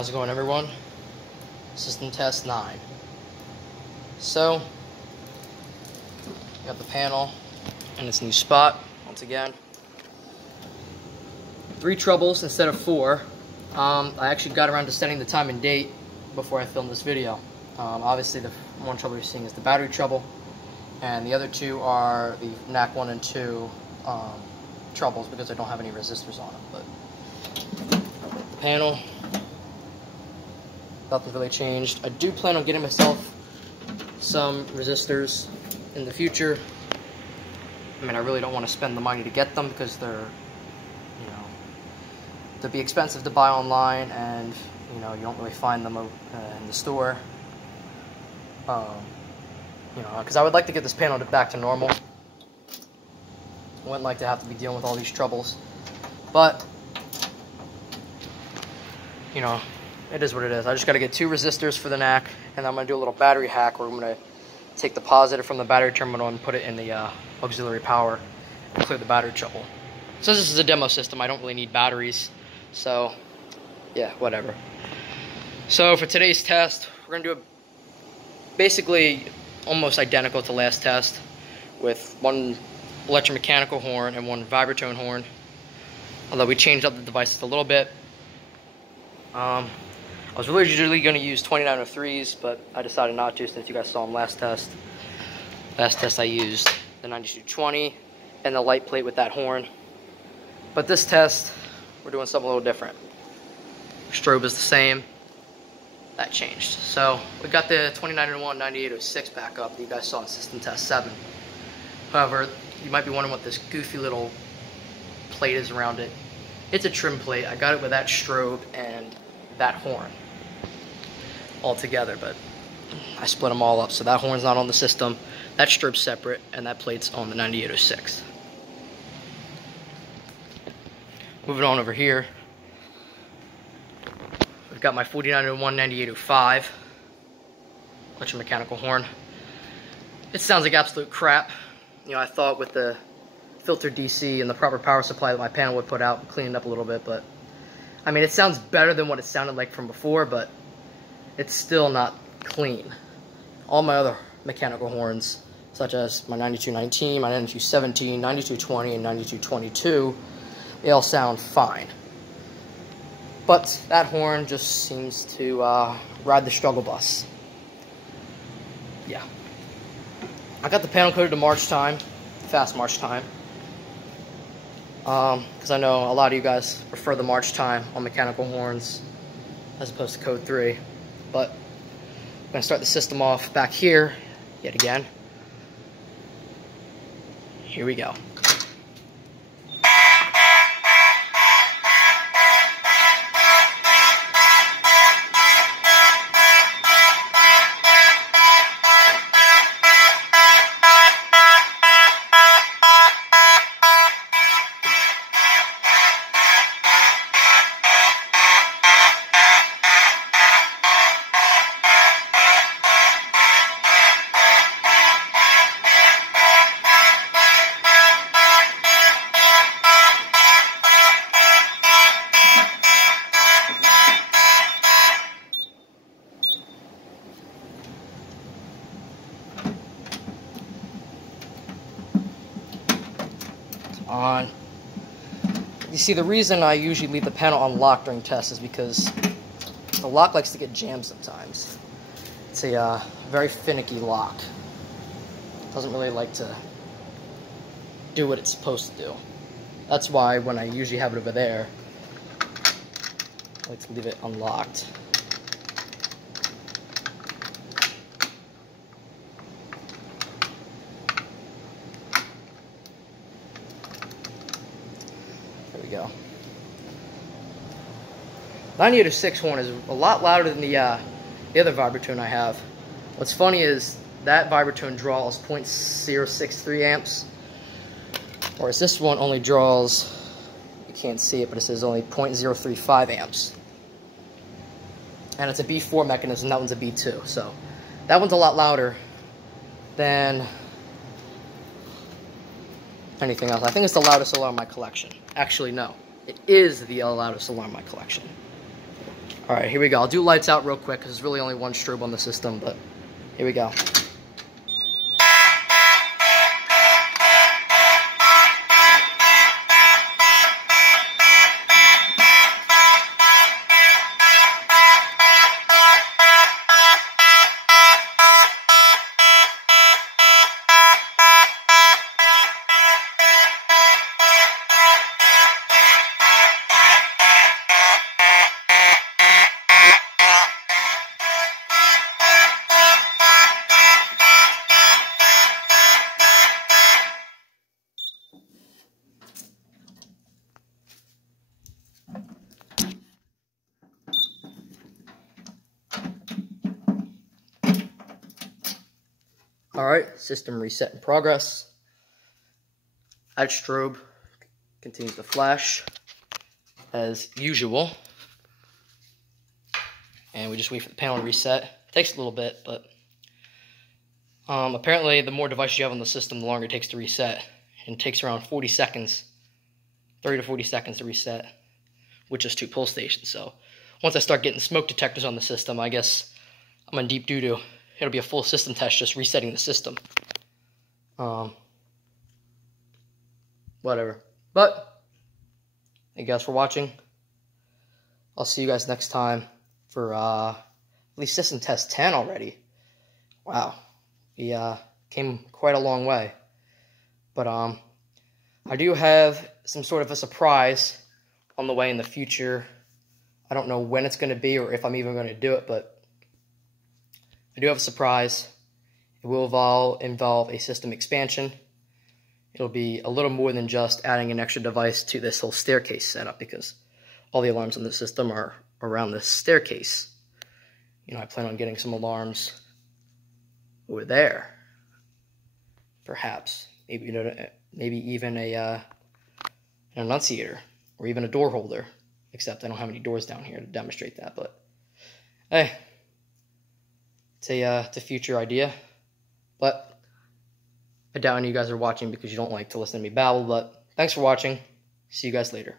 How's it going, everyone? System test 9. So, got the panel in its new spot once again. 3 troubles instead of 4. I actually got around to setting the time and date before I filmed this video. Obviously, the one trouble you're seeing is the battery trouble, and the other 2 are the NAC 1 and 2 troubles because I don't have any resistors on them. But the panel, nothing really changed. I do plan on getting myself some resistors in the future. I mean, I really don't want to spend the money to get them because they'll be expensive to buy online, and you don't really find them in the store. Because I would like to get this panel back to normal. I wouldn't like to have to be dealing with all these troubles, but it is what it is. I just got to get 2 resistors for the NAC, and I'm going to do a little battery hack where I'm going to take the positive from the battery terminal and put it in the auxiliary power and clear the battery trouble. Since this is a demo system, I don't really need batteries, so yeah, whatever. So for today's test, we're going to do it basically almost identical to last test with 1 electromechanical horn and 1 vibratone horn, although we changed up the devices a little bit. I was originally going to use 2903s, but I decided not to since you guys saw them last test. Last test I used the 9220 and the light plate with that horn. But this test, we're doing something a little different. Strobe is the same. That changed. So we got the 2901 9806 back up that you guys saw in system test 7. However, you might be wondering what this goofy little plate is around it. It's a trim plate. I got it with that strobe and that horn all together, but I split them all up. So that horn's not on the system, that strobe's separate, and that plate's on the 9806. Moving on over here, we've got my 4901 9805 electromechanical horn. It sounds like absolute crap. I thought with the filter DC and the proper power supply that my panel would put out, clean it up a little bit, but I mean, it sounds better than what it sounded like from before, but it's still not clean. All my other mechanical horns, such as my 9219, my 9217, 9220, and 9222, they all sound fine. But that horn just seems to ride the struggle bus. Yeah. I got the panel coded to March time, fast March time. Because I know a lot of you guys prefer the March time on mechanical horns as opposed to code 3. But I'm going to start the system off back here yet again. Here we go. On. You see, the reason I usually leave the panel unlocked during tests is because the lock likes to get jammed sometimes. It's a very finicky lock. It doesn't really like to do what it's supposed to do. That's why when I usually have it over there, I like to leave it unlocked. Go. 9806 horn is a lot louder than the other vibratone I have. What's funny is that vibratone draws 0.063 amps, whereas this one only draws, you can't see it, but it says only 0.035 amps. And it's a B4 mechanism, that one's a B2, so that one's a lot louder than anything else. I think it's the loudest alarm in my collection. Actually, no. It is the loudest alarm in my collection. All right, here we go. I'll do lights out real quick because there's really only one strobe on the system, but here we go. All right, system reset in progress. That strobe continues to flash as usual. And we just wait for the panel to reset. It takes a little bit, but apparently the more devices you have on the system, the longer it takes to reset. And it takes around 40 seconds, 30 to 40 seconds to reset, with just 2 pull stations. So once I start getting smoke detectors on the system, I guess I'm in deep doo-doo. It'll be a full system test, just resetting the system. Whatever. But thank you guys for watching. I'll see you guys next time for at least system test 10 already. Wow, we came quite a long way. But I do have some sort of a surprise on the way in the future. I don't know when it's going to be or if I'm even going to do it, but I do have a surprise. It will involve a system expansion. It'll be a little more than just adding an extra device to this whole staircase setup, because all the alarms in the system are around this staircase. You know, I plan on getting some alarms over there. Perhaps. Maybe even an annunciator or even a door holder. Except I don't have any doors down here to demonstrate that, but hey. It's a future idea, but I doubt any of you guys are watching because you don't like to listen to me babble, but thanks for watching. See you guys later.